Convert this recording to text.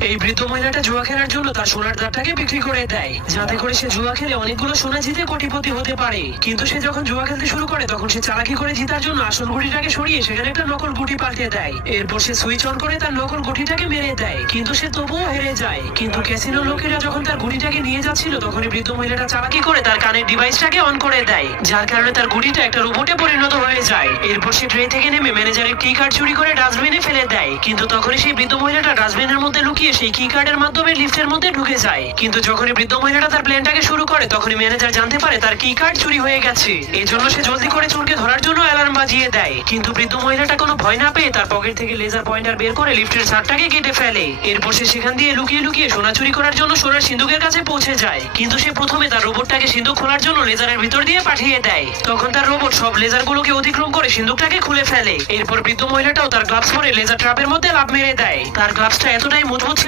এই বৃদ্ধ মহিলাটা জুয়া খেলার জন্য তার সোনার দাঁতটাকে বিক্রি করে দেয়, যাতে করে সে জুয়া খেলে অনেকগুলো সোনা জিতে কোটিপতি হতে পারে। কিন্তু সে যখন জুয়া খেলতে শুরু করে তখন সে চালাকি করে জিতার জন্য আসল ঘুড়িটাকে সরিয়ে সেখানে একটা নকল গুটি পাল্টে দেয়। এরপর সে সুইচ অন করে তার নকল গুটিটাকে মেরে দেয়, কিন্তু সে তবুও হেরে যায়। কিন্তু ক্যাসিনো লোকেরা যখন তার গুটিটাকে নিয়ে যাচ্ছিল তখন এই বৃদ্ধ মহিলাটা চালাকি করে তার কানের ডিভাইসটাকে অন করে দেয়, যার কারণে তার গুটিটা একটা রোবটে পরিণত হয়ে যায়। এরপর সে ট্রেন থেকে নেমে ম্যানেজারের কি কার্ড চুরি করে ডাস্টবিনে ফেলে দেয়, কিন্তু তখনই সেই বৃদ্ধ মহিলাটা ডাস্টবিনের মধ্যে লুকিয়ে সেই কি কার্ডের মাধ্যমে লিফটের মধ্যে ঢুকে যায়। কিন্তু যখনই বৃদ্ধ মহিলাটা তার প্ল্যানটাকে শুরু করে তখনই ম্যানেজার জানতে পারে তার কি কার্ড চুরি হয়ে গেছে। এজন্য সে জলদি করে চোরকে ধরার জন্য অ্যালার্ম বাজিয়ে দেয়, কিন্তু বৃদ্ধ মহিলাটা কোনো ভয় না পেয়ে তার পকেট থেকে লেজার পয়েন্টার বের করে লিফটের ছাদটাকে কেটে ফেলে। এরপর সে সেখান দিয়ে লুকিয়ে লুকিয়ে সোনা চুরি করার জন্য সোনার সিন্ধুকের কাছে পৌঁছে যায়, কিন্তু সে প্রথমে তার রোবটটাকে সিন্ধুক খোলার জন্য লেজারের ভিতর দিয়ে পাঠিয়ে দেয়। তখন তার রোবট সব লেজারগুলোকে অতিক্রম করে সিন্ধুকটাকে খুলে ফেলে। এরপর বৃদ্ধ মহিলাটাও তার গ্লাভস পরে লেজার ট্র্যাপের মধ্যে লাফ মেরে দেয়। তার গ্লাভসটা এতটাই মজবুত